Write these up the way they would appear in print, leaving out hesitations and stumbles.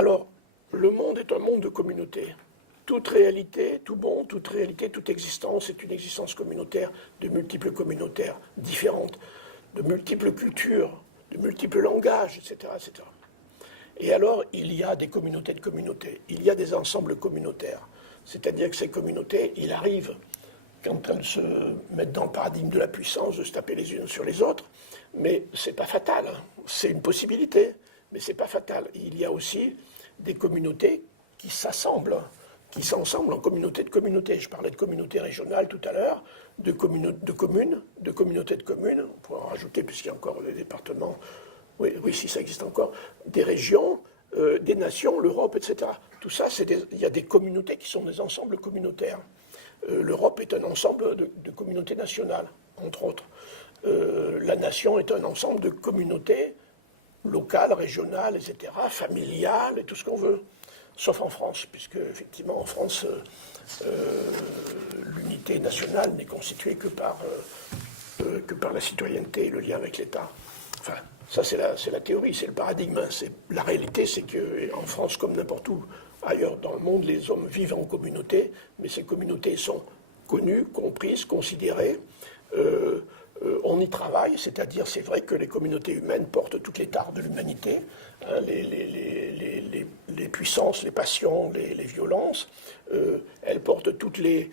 Alors, le monde est un monde de communautés. Toute réalité, tout monde, toute réalité, toute existence est une existence communautaire, de multiples communautaires différentes, de multiples cultures, de multiples langages, etc., etc. Et alors, il y a des communautés de communautés, il y a des ensembles communautaires. C'est-à-dire que ces communautés, il arrive, quand elles se mettent dans le paradigme de la puissance, de se taper les unes sur les autres, mais ce n'est pas fatal, hein. C'est une possibilité, mais ce n'est pas fatal. Il y a aussi des communautés qui s'assemblent en communautés de communautés. Je parlais de communautés régionales tout à l'heure, de communes, de communautés de communes, on pourra en rajouter puisqu'il y a encore les départements, oui, si ça existe encore, des régions, des nations, l'Europe, etc. Tout ça, il y a des communautés qui sont des ensembles communautaires. L'Europe est un ensemble de communautés nationales, entre autres. La nation est un ensemble de communautés locales, régionales, etc., familiales et tout ce qu'on veut. Sauf en France, puisque effectivement en France, l'unité nationale n'est constituée que par la citoyenneté et le lien avec l'État. Enfin, ça c'est la théorie, c'est le paradigme. La réalité, c'est qu'en France, comme n'importe où ailleurs dans le monde, les hommes vivent en communauté, mais ces communautés sont connues, comprises, considérées. On y travaille, c'est-à-dire c'est vrai que les communautés humaines portent toutes les tares de l'humanité, hein, les puissances, les passions, les violences. Elles portent toutes les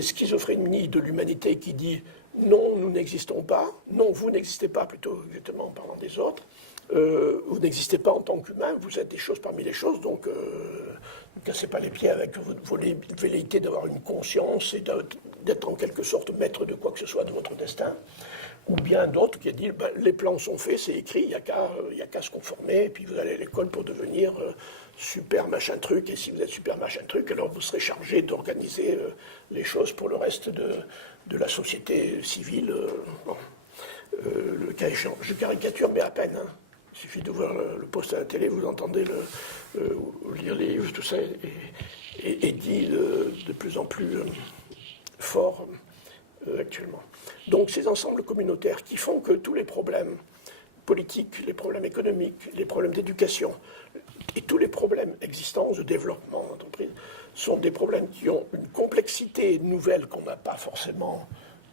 schizophrénies de l'humanité qui dit non, nous n'existons pas, non, vous n'existez pas, plutôt exactement en parlant des autres. Vous n'existez pas en tant qu'humain, vous êtes des choses parmi les choses, donc ne cassez pas les pieds avec vos velléités d'avoir une conscience et d'être en quelque sorte maître de quoi que ce soit de votre destin. Ou bien d'autres qui a dit les plans sont faits, c'est écrit, il n'y a qu'à se conformer, et puis vous allez à l'école pour devenir super machin truc, et si vous êtes super machin truc, alors vous serez chargé d'organiser les choses pour le reste de la société civile. Bon. Le cas échéant, je caricature, mais à peine. Hein. Il suffit de voir le poste à la télé, vous entendez lire les livres, tout ça, et dit de plus en plus fort actuellement. Donc ces ensembles communautaires qui font que tous les problèmes politiques, les problèmes économiques, les problèmes d'éducation et tous les problèmes existants de développement d'entreprise sont des problèmes qui ont une complexité nouvelle qu'on n'a pas forcément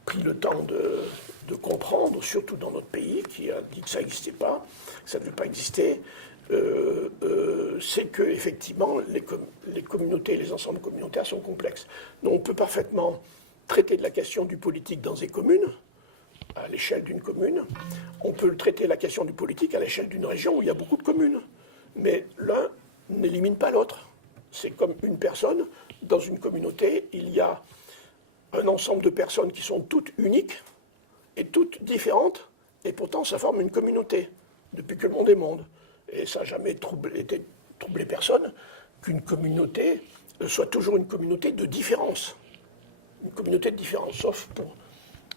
pris le temps de comprendre, surtout dans notre pays, qui a dit que ça n'existait pas, que ça ne devait pas exister, c'est que effectivement les communautés, les ensembles communautaires sont complexes. Donc on peut parfaitement traiter de la question du politique dans des communes, à l'échelle d'une commune. On peut traiter la question du politique à l'échelle d'une région où il y a beaucoup de communes. Mais l'un n'élimine pas l'autre. C'est comme une personne. Dans une communauté, il y a un ensemble de personnes qui sont toutes uniques et toutes différentes, et pourtant ça forme une communauté, depuis que le monde est monde. Et ça n'a jamais été troublé personne qu'une communauté soit toujours une communauté de différence. Une communauté de différence, sauf pour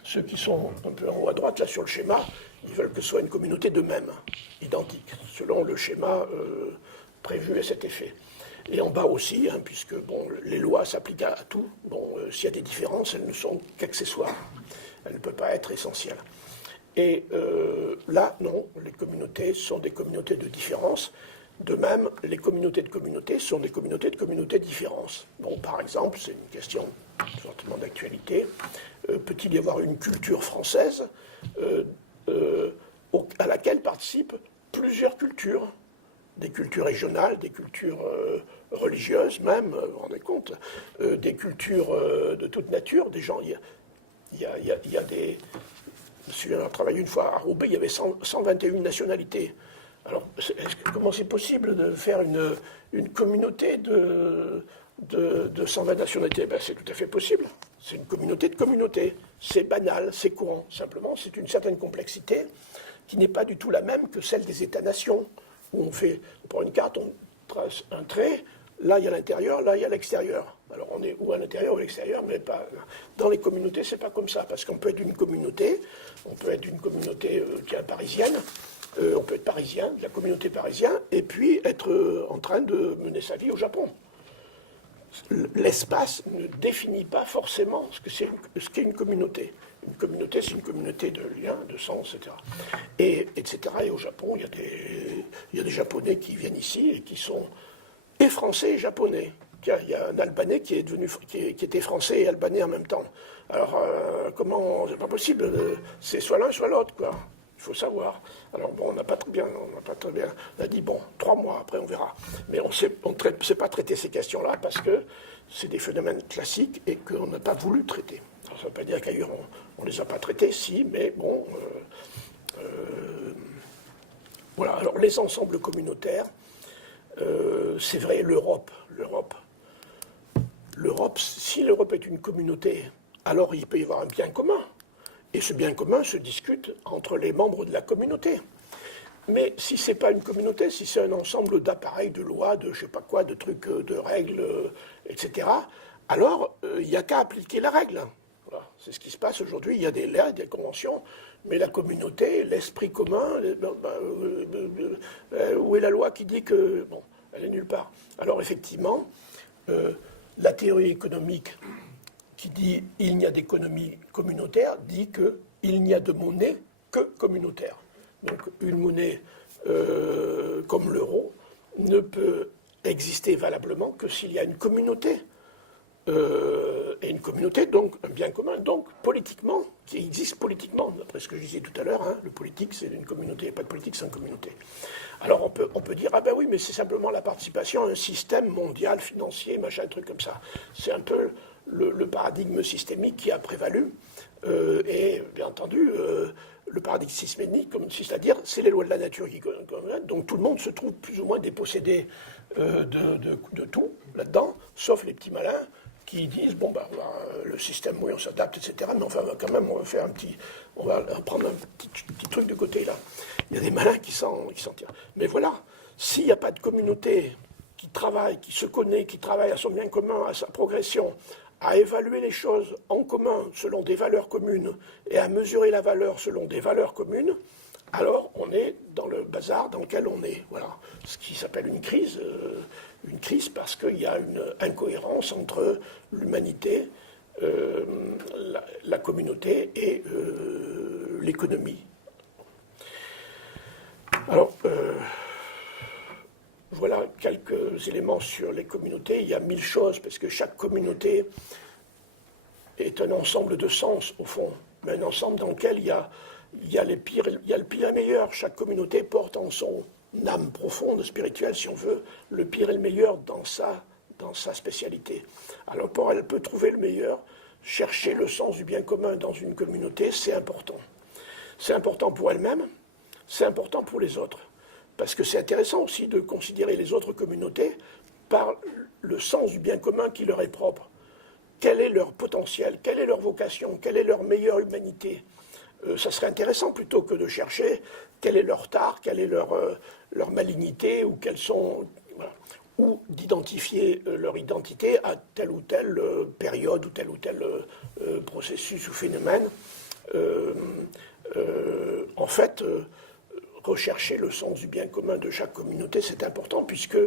ceux qui sont un peu en haut à droite, là sur le schéma, ils veulent que ce soit une communauté de même, identique, selon le schéma prévu à cet effet. Et en bas aussi, hein, puisque bon, les lois s'appliquent à tout, bon, s'il y a des différences, elles ne sont qu'accessoires, elles ne peuvent pas être essentielles. Et là, non, les communautés sont des communautés de différence. De même, les communautés de communautés sont des communautés de communautés de différence. Bon, par exemple, c'est une question fortement d'actualité, peut-il y avoir une culture française à laquelle participent plusieurs cultures, des cultures régionales, des cultures religieuses même, vous vous rendez compte, des cultures de toute nature, des gens, il y a des... Je me souviens d'avoir travaillé une fois à Roubaix, il y avait 121 nationalités. Alors, comment c'est possible de faire une communauté de 120 nationalités? Ben, c'est tout à fait possible. C'est une communauté de communautés. C'est banal, c'est courant. Simplement, c'est une certaine complexité qui n'est pas du tout la même que celle des États-nations, où on prend une carte, on trace un trait, là il y a l'intérieur, là il y a l'extérieur. Alors on est ou à l'intérieur ou à l'extérieur, mais pas... Dans les communautés, c'est pas comme ça, parce qu'on peut être d'une communauté, qui est parisienne, on peut être parisien, de la communauté parisienne, et puis être en train de mener sa vie au Japon. L'espace ne définit pas forcément ce qu'est une communauté. Une communauté, c'est une communauté de liens, de sens, etc. etc. Et au Japon, il y a des Japonais qui viennent ici et qui sont et français et japonais. Tiens, il y a un Albanais qui était français et albanais en même temps. Alors, comment, c'est pas possible, c'est soit l'un, soit l'autre, quoi. Il faut savoir. Alors bon, on n'a pas très bien, on a dit bon, 3 mois après on verra. Mais on ne sait pas traiter ces questions-là parce que c'est des phénomènes classiques et qu'on n'a pas voulu traiter. Alors, ça ne veut pas dire qu'ailleurs on ne les a pas traités, si, mais bon, voilà. Alors les ensembles communautaires, c'est vrai, l'Europe, si l'Europe est une communauté, alors il peut y avoir un bien commun. Et ce bien commun se discute entre les membres de la communauté. Mais si ce n'est pas une communauté, si c'est un ensemble d'appareils, de lois, de je sais pas quoi, de trucs, de règles, etc., alors il n'y a qu'à appliquer la règle. Voilà. C'est ce qui se passe aujourd'hui. Il y a des lois, des conventions, mais la communauté, l'esprit commun, où est la loi qui dit que... Bon, elle est nulle part. Alors effectivement, la théorie économique qui dit il n'y a d'économie communautaire, dit qu'il n'y a de monnaie que communautaire. Donc une monnaie comme l'euro ne peut exister valablement que s'il y a une communauté. Et une communauté, donc un bien commun, donc politiquement, qui existe politiquement, d'après ce que je disais tout à l'heure, hein, le politique c'est une communauté, pas de politique c'est une communauté. Alors on peut dire, ah ben oui, mais c'est simplement la participation à un système mondial, financier, machin, un truc comme ça. C'est un peu le paradigme systémique qui a prévalu, et bien entendu, le paradigme systémique consiste à dire, c'est les lois de la nature qui connaissent, donc tout le monde se trouve plus ou moins dépossédé de tout là-dedans, sauf les petits malins, qui disent, bon, ben, le système, oui, on s'adapte, etc., mais enfin, quand même, on va prendre un petit truc de côté, là. Il y a des malins qui s'en tirent. Mais voilà, s'il n'y a pas de communauté qui travaille, qui se connaît, qui travaille à son bien commun, à sa progression, à évaluer les choses en commun selon des valeurs communes et à mesurer la valeur selon des valeurs communes, alors on est dans le bazar dans lequel on est. Voilà, ce qui s'appelle une crise parce qu'il y a une incohérence entre l'humanité, la communauté et l'économie. Alors, voilà quelques éléments sur les communautés. Il y a 1000 choses, parce que chaque communauté est un ensemble de sens, au fond, mais un ensemble dans lequel il y a le pire et le meilleur. Chaque communauté porte en son âme profonde, spirituelle, si on veut, le pire et le meilleur dans sa spécialité. Alors, elle peut trouver le meilleur, chercher le sens du bien commun dans une communauté, c'est important. C'est important pour elle-même, c'est important pour les autres. Parce que c'est intéressant aussi de considérer les autres communautés par le sens du bien commun qui leur est propre. Quel est leur potentiel, quelle est leur vocation, quelle est leur meilleure humanité. Ça serait intéressant plutôt que de chercher quel est leur tard, quelle est leur malignité, ou quelles sont, voilà, ou d'identifier leur identité à telle ou telle période, ou tel processus ou phénomène. En fait, rechercher le sens du bien commun de chaque communauté, c'est important, puisque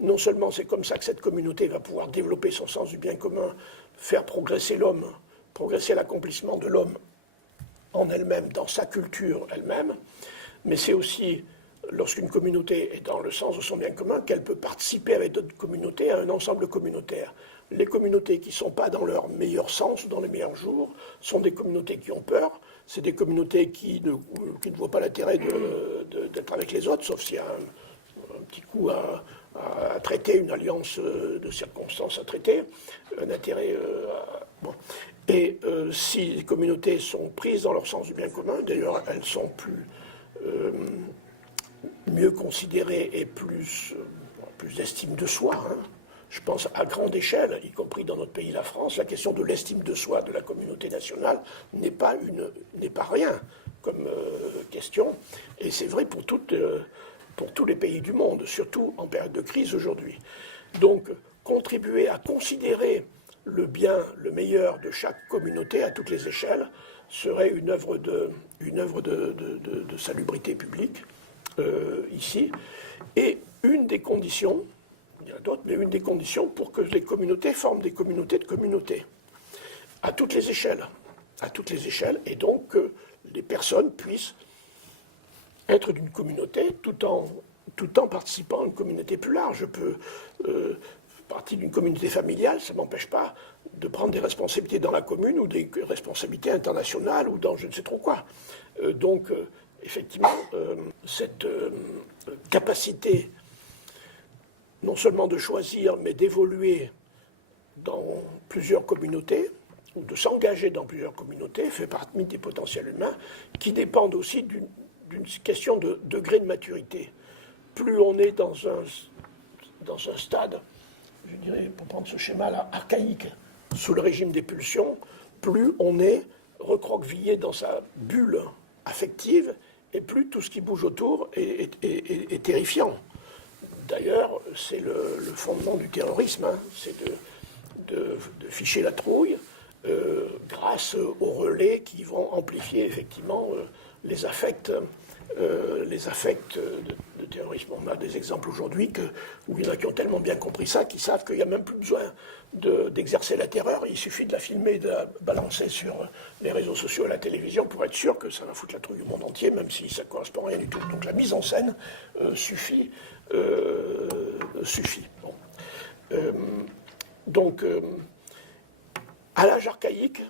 non seulement c'est comme ça que cette communauté va pouvoir développer son sens du bien commun, faire progresser l'homme, progresser l'accomplissement de l'homme en elle-même, dans sa culture elle-même, mais c'est aussi, lorsqu'une communauté est dans le sens de son bien commun, qu'elle peut participer avec d'autres communautés à un ensemble communautaire. Les communautés qui ne sont pas dans leur meilleur sens, dans les meilleurs jours, sont des communautés qui ont peur, c'est des communautés qui ne voient pas l'intérêt d'être avec les autres, sauf s'il y a un petit coup à traiter, une alliance de circonstances à traiter, un intérêt... bon. Et si les communautés sont prises dans leur sens du bien commun, d'ailleurs elles sont mieux considérées et plus d'estime de soi, hein. Je pense à grande échelle, y compris dans notre pays, la France, la question de l'estime de soi de la communauté nationale n'est pas rien comme question. Et c'est vrai pour tous les pays du monde, surtout en période de crise aujourd'hui. Donc, contribuer à considérer le bien, le meilleur de chaque communauté à toutes les échelles serait une œuvre de salubrité publique ici. Et une des conditions, il y en a d'autres, mais une des conditions pour que les communautés forment des communautés de communautés, à toutes les échelles. à toutes les échelles, et donc que les personnes puissent être d'une communauté tout en participant à une communauté plus large. Je peux partie d'une communauté familiale, ça ne m'empêche pas de prendre des responsabilités dans la commune ou des responsabilités internationales ou dans je ne sais trop quoi. Donc, effectivement, cette capacité non seulement de choisir, mais d'évoluer dans plusieurs communautés, ou de s'engager dans plusieurs communautés, fait partie des potentiels humains qui dépendent aussi d'une question de degré de maturité. Plus on est dans un stade, je dirais, pour prendre ce schéma-là, archaïque, sous le régime des pulsions, plus on est recroquevillé dans sa bulle affective, et plus tout ce qui bouge autour est terrifiant. D'ailleurs, c'est le fondement du terrorisme, hein, c'est de ficher la trouille grâce aux relais qui vont amplifier effectivement les affects de terrorisme. On a des exemples aujourd'hui où il y en a qui ont tellement bien compris ça qu'ils savent qu'il n'y a même plus besoin d'exercer la terreur. Il suffit de la filmer, de la balancer sur les réseaux sociaux et la télévision pour être sûr que ça va foutre la trouille du monde entier, même si ça ne correspond à rien du tout. Donc la mise en scène suffit. Bon. À l'âge archaïque,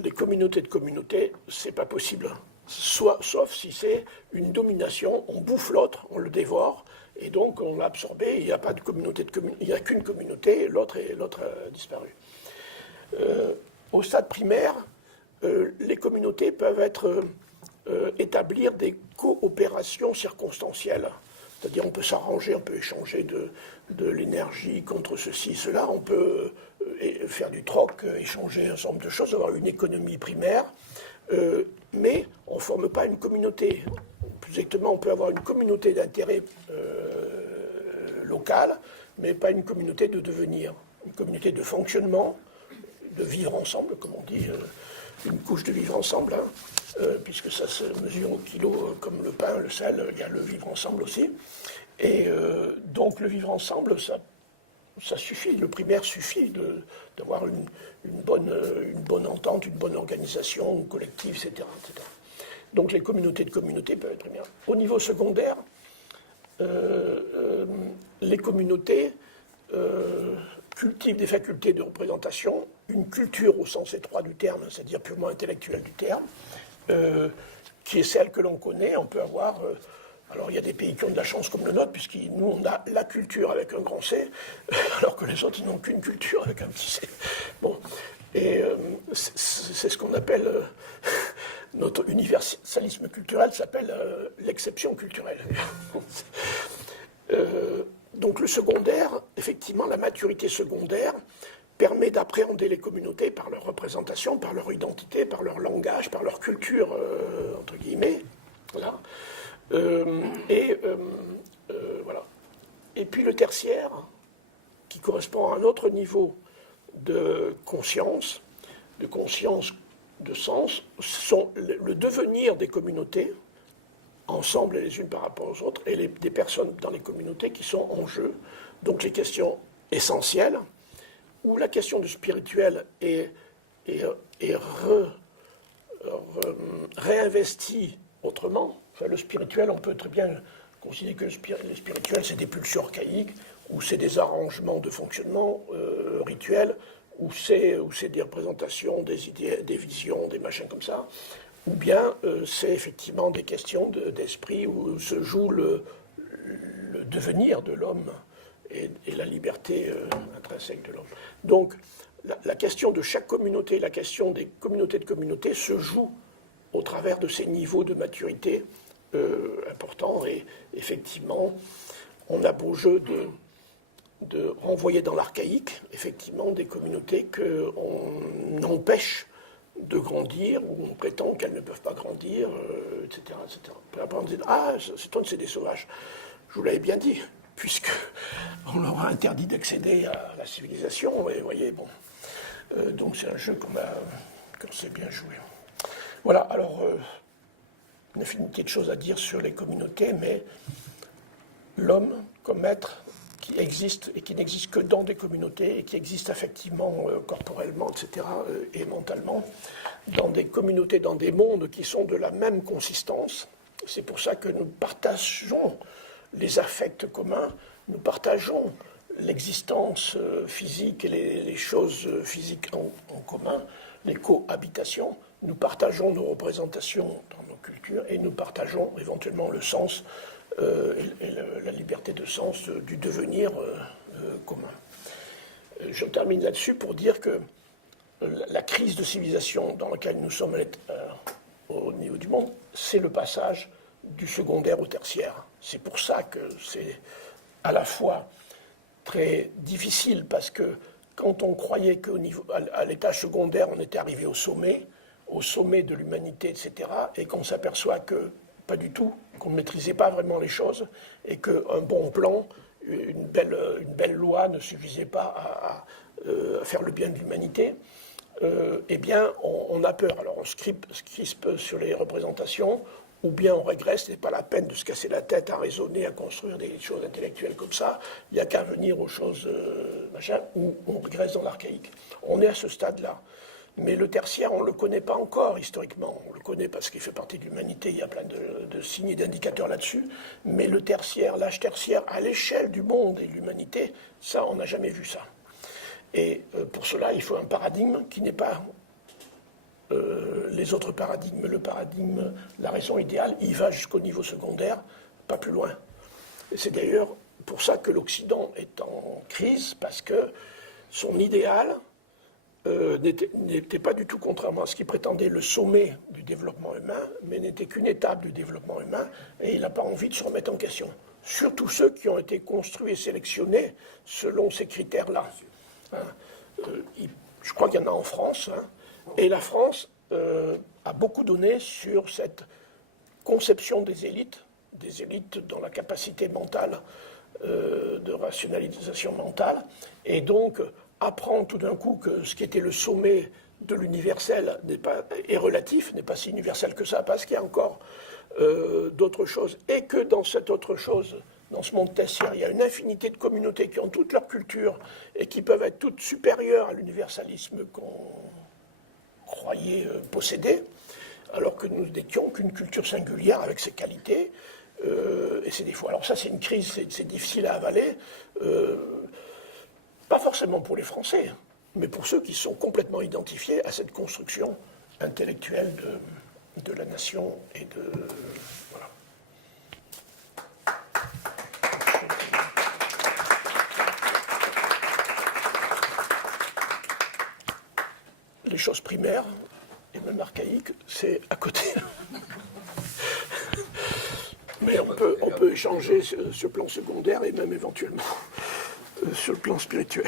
les communautés de communautés, c'est pas possible. Sauf si c'est une domination, on bouffe l'autre, on le dévore, et donc on l'a absorbé, il n'y a pas de communauté il n'y a qu'une communauté, l'autre a disparu. Au stade primaire, les communautés peuvent établir des coopérations circonstancielles. C'est-à-dire on peut s'arranger, on peut échanger de l'énergie contre ceci, cela, on peut faire du troc, échanger un certain nombre de choses, avoir une économie primaire, mais on ne forme pas une communauté. Plus exactement, on peut avoir une communauté d'intérêt local, mais pas une communauté de devenir, une communauté de fonctionnement, de vivre ensemble, comme on dit, une couche de vivre ensemble, hein, puisque ça se mesure au kilo, comme le pain, le sel, il y a le vivre ensemble aussi. Et donc le vivre ensemble, ça suffit, le primaire suffit d'avoir une bonne entente, une bonne organisation collective, etc., etc. Donc les communautés de communautés peuvent être primaires. Au niveau secondaire, les communautés cultivent des facultés de représentation, une culture au sens étroit du terme, c'est-à-dire purement intellectuelle du terme, qui est celle que l'on connaît. On peut avoir... alors il y a des pays qui ont de la chance comme le nôtre, puisque nous on a la culture avec un grand C, alors que les autres ils n'ont qu'une culture avec un petit C. Bon, et c'est ce qu'on appelle... notre universalisme culturel s'appelle l'exception culturelle. Donc le secondaire, effectivement, la maturité secondaire permet d'appréhender les communautés par leur représentation, par leur identité, par leur langage, par leur culture, entre guillemets. Voilà. Voilà. Et puis le tertiaire, qui correspond à un autre niveau de conscience, de sens, sont le devenir des communautés, ensemble les unes par rapport aux autres, et des personnes dans les communautés qui sont en jeu. Donc les questions essentielles, où la question du spirituel est réinvestie autrement. Enfin, le spirituel, on peut très bien considérer que le spirituel, c'est des pulsions archaïques, ou c'est des arrangements de fonctionnement rituels, ou c'est des représentations, des idées, des visions, des machins comme ça, ou bien c'est effectivement des questions d'esprit où se joue le devenir de l'homme et la liberté intrinsèque de l'homme. Donc la question de chaque communauté, la question des communautés de communautés se joue au travers de ces niveaux de maturité importants, et effectivement on a beau jeu de renvoyer dans l'archaïque, effectivement, des communautés qu'on empêche de grandir, ou on prétend qu'elles ne peuvent pas grandir, etc., etc. Après, on dit « Ah, c'est des sauvages ». Je vous l'avais bien dit, puisque on leur a interdit d'accéder à la civilisation, et vous voyez, bon. Donc c'est un jeu qu'on sait bien jouer. Voilà, alors, une infinité de choses à dire sur les communautés, mais l'homme, comme maître, qui existent et qui n'existent que dans des communautés et qui existent affectivement, corporellement, etc., et mentalement, dans des communautés, dans des mondes qui sont de la même consistance. C'est pour ça que nous partageons les affects communs, nous partageons l'existence physique et les choses physiques en commun, les cohabitations, nous partageons nos représentations dans nos cultures et nous partageons éventuellement le sens et la liberté de sens du devenir commun. Je termine là-dessus pour dire que la crise de civilisation dans laquelle nous sommes au niveau du monde, c'est le passage du secondaire au tertiaire. C'est pour ça que c'est à la fois très difficile, parce que quand on croyait qu'à l'étage secondaire, on était arrivé au sommet de l'humanité, etc., et qu'on s'aperçoit que pas du tout, qu'on ne maîtrisait pas vraiment les choses, et qu'un bon plan, une belle loi ne suffisait pas à faire le bien de l'humanité, eh bien, on a peur. Alors, on se crispe sur les représentations, ou bien on régresse. Ce n'est pas la peine de se casser la tête à raisonner, à construire des choses intellectuelles comme ça. Il n'y a qu'à venir aux choses où on régresse dans l'archaïque. On est à ce stade-là. Mais le tertiaire, on ne le connaît pas encore historiquement. On le connaît parce qu'il fait partie de l'humanité, il y a plein de signes et d'indicateurs là-dessus. Mais le tertiaire, l'âge tertiaire, à l'échelle du monde et de l'humanité, ça, on n'a jamais vu ça. Et pour cela, il faut un paradigme qui n'est pas les autres paradigmes. Le paradigme, la raison idéale, il va jusqu'au niveau secondaire, pas plus loin. Et c'est d'ailleurs pour ça que l'Occident est en crise, parce que son idéal n'était pas du tout, contrairement à ce qu'il prétendait, le sommet du développement humain, mais n'était qu'une étape du développement humain, et il n'a pas envie de se remettre en question. Surtout ceux qui ont été construits et sélectionnés selon ces critères-là. Je crois qu'il y en a en France, et la France a beaucoup donné sur cette conception des élites dans la capacité mentale de rationalisation mentale, et donc apprendre tout d'un coup que ce qui était le sommet de l'universel est relatif, n'est pas si universel que ça, parce qu'il y a encore d'autres choses, et que dans cette autre chose, dans ce monde tertiaire, il y a une infinité de communautés qui ont toute leur culture et qui peuvent être toutes supérieures à l'universalisme qu'on croyait posséder, alors que nous n'étions qu'une culture singulière avec ses qualités et ses défauts. Alors ça, c'est une crise, c'est difficile à avaler, pas forcément pour les Français, mais pour ceux qui sont complètement identifiés à cette construction intellectuelle de la nation et de... Voilà. Les choses primaires, et même archaïques, c'est à côté. Mais on peut échanger sur le plan secondaire et même éventuellement sur le plan spirituel.